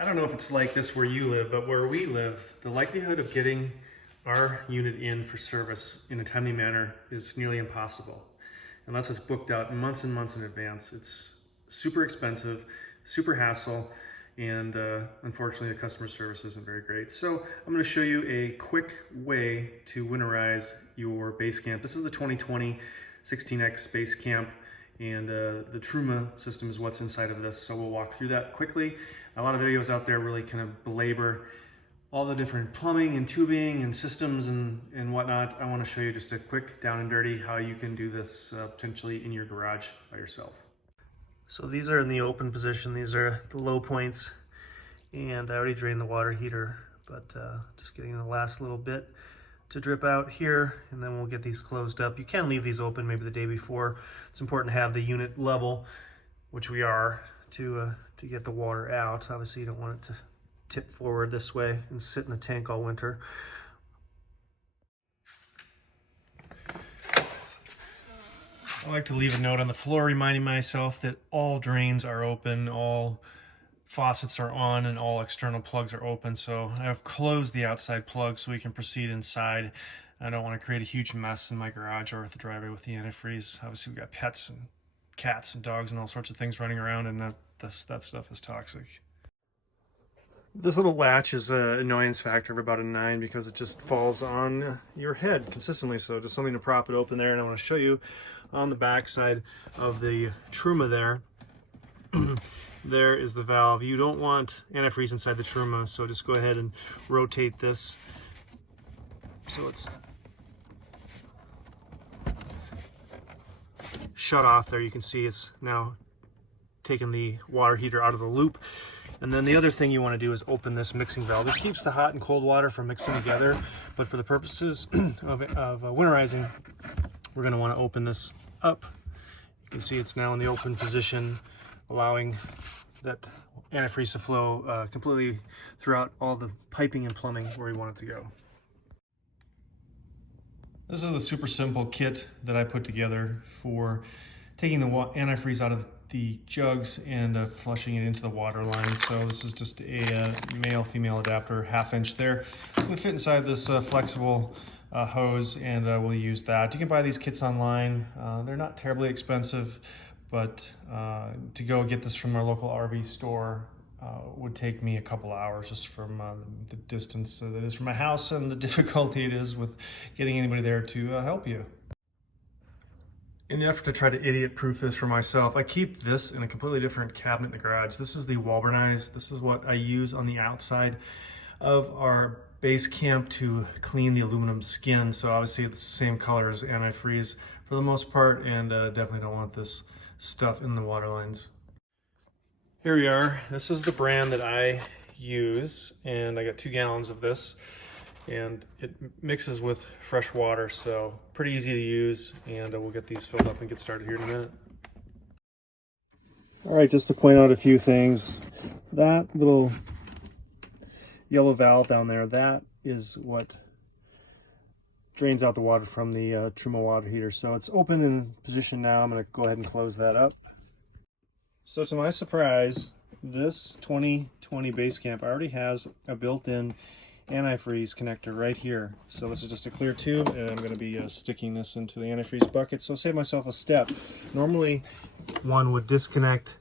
I don't know if it's like this where you live, but where we live, the likelihood of getting our unit in for service in a timely manner is nearly impossible. Unless it's booked out months and months in advance. It's super expensive, super hassle, and unfortunately the customer service isn't very great. So I'm going to show you a quick way to winterize your Basecamp. This is the 2020 16X Basecamp, and the Truma system is what's inside of this. So we'll walk through that quickly. A lot of videos out there really kind of belabor all the different plumbing and tubing and systems and whatnot. I want to show you just a quick down and dirty how you can do this potentially in your garage by yourself. So these are in the open position. These are the low points, and I already drained the water heater, but just getting the last little bit to drip out here, and then we'll get these closed up. You can leave these open maybe the day before. It's important to have the unit level, which we are, to get the water out. Obviously you don't want it to tip forward this way and sit in the tank all winter. I like to leave a note on the floor reminding myself that all drains are open, all faucets are on, and all external plugs are open. So I've closed the outside plug so we can proceed inside. I don't want to create a huge mess in my garage or at the driveway with the antifreeze. Obviously we've got pets and cats and dogs and all sorts of things running around, and that stuff is toxic. This little latch is an annoyance factor of about a 9 because it just falls on your head consistently. So just something to prop it open there. And I want to show you on the back side of the Truma there. There is the valve. You don't want antifreeze inside the Truma, so just go ahead and rotate this so it's shut off there. You can see it's now taking the water heater out of the loop. And then the other thing you want to do is open this mixing valve. This keeps the hot and cold water from mixing together, but for the purposes of winterizing, we're going to want to open this up. You can see it's now in the open position, allowing that antifreeze to flow completely throughout all the piping and plumbing where we want it to go. This is the super simple kit that I put together for taking the antifreeze out of the jugs and flushing it into the water line. So this is just a male-female adapter, 1/2 inch there. It's going to fit inside this flexible hose, and we'll use that. You can buy these kits online. They're not terribly expensive, but to go get this from our local RV store would take me a couple hours just from the distance that is from my house and the difficulty it is with getting anybody there to help you. In an effort to try to idiot-proof this for myself, I keep this in a completely different cabinet in the garage. This is the Winterize. This is what I use on the outside of our Basecamp to clean the aluminum skin. So obviously it's the same color as antifreeze for the most part, and definitely don't want this stuff in the water lines. Here we are. This is the brand that I use, and I got 2 gallons of this, and it mixes with fresh water, so pretty easy to use, and we'll get these filled up and get started here in a minute. All right, just to point out a few things. That little yellow valve down there, that is what drains out the water from the Truma water heater. So it's open in position now. I'm going to go ahead and close that up. So to my surprise, this 2020 Basecamp already has a built-in antifreeze connector right here. So this is just a clear tube, and I'm going to be sticking this into the antifreeze bucket. So save myself a step. Normally one would disconnect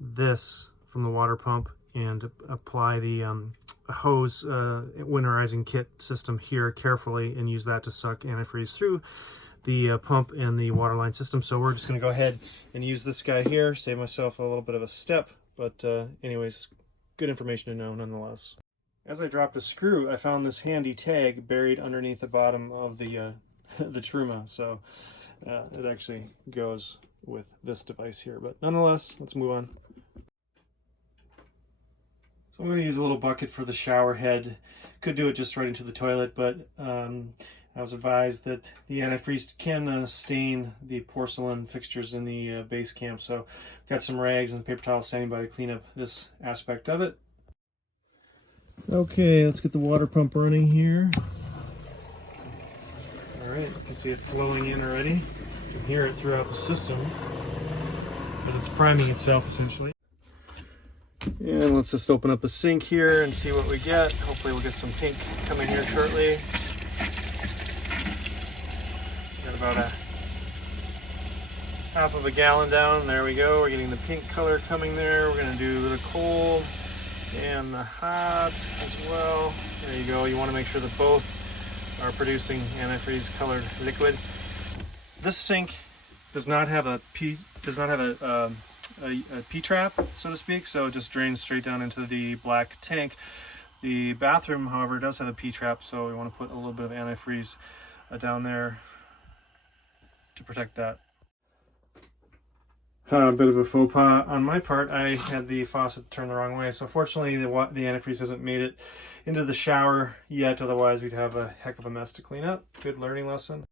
this from the water pump and apply the hose winterizing kit system here carefully and use that to suck antifreeze through the pump and the water line system. So we're just going to go ahead and use this guy here, save myself a little bit of a step, but anyways, good information to know nonetheless. As I dropped a screw, I found this handy tag buried underneath the bottom of the Truma, so it actually goes with this device here. But nonetheless, let's move on. So I'm going to use a little bucket for the shower head. Could do it just right into the toilet, but I was advised that the antifreeze can stain the porcelain fixtures in the Basecamp, so got some rags and paper towels standing by to clean up this aspect of it. Okay, let's get the water pump running here. All right, you can see it flowing in already. You can hear it throughout the system, but it's priming itself essentially. And let's just open up the sink here and see what we get. Hopefully we'll get some pink coming here shortly. Got about a half of a gallon down. There we go. We're getting the pink color coming there. We're going to do the cold and the hot as well. There you go. You want to make sure that both are producing antifreeze colored liquid. This sink does not have a P-trap, so to speak, so it just drains straight down into the black tank. The bathroom, however, does have a P-trap, so we want to put a little bit of antifreeze down there to protect that. A bit of a faux pas on my part. I had the faucet turned the wrong way, so fortunately the antifreeze hasn't made it into the shower yet, otherwise we'd have a heck of a mess to clean up. Good learning lesson.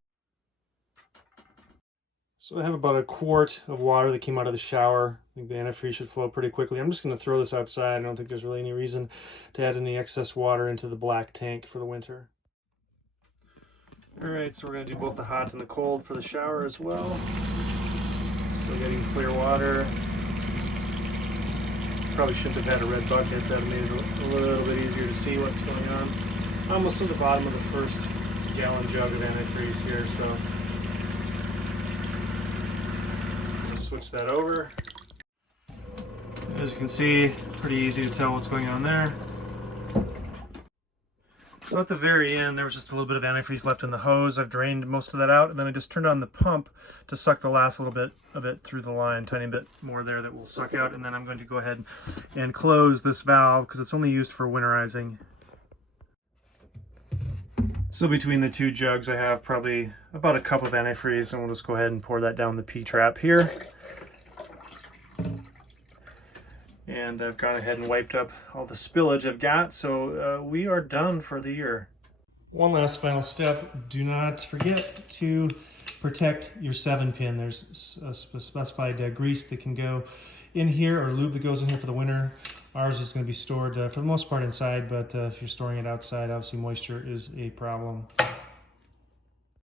So I have about a quart of water that came out of the shower. I think the antifreeze should flow pretty quickly. I'm just going to throw this outside. I don't think there's really any reason to add any excess water into the black tank for the winter. Alright, so we're going to do both the hot and the cold for the shower as well. Still getting clear water. Probably shouldn't have had a red bucket. That made it a little bit easier to see what's going on. Almost to the bottom of the first gallon jug of antifreeze here, so switch that over. As you can see, pretty easy to tell what's going on there. So at the very end, there was just a little bit of antifreeze left in the hose. I've drained most of that out, and then I just turned on the pump to suck the last little bit of it through the line, tiny bit more there that will suck out, and then I'm going to go ahead and close this valve because it's only used for winterizing. So between the two jugs, I have probably about a cup of antifreeze, and we'll just go ahead and pour that down the P-trap here. And I've gone ahead and wiped up all the spillage I've got, so we are done for the year. One last final step, do not forget to protect your 7-pin. There's a specified grease that can go in here, or lube that goes in here for the winter. Ours is going to be stored for the most part inside, but if you're storing it outside, obviously moisture is a problem.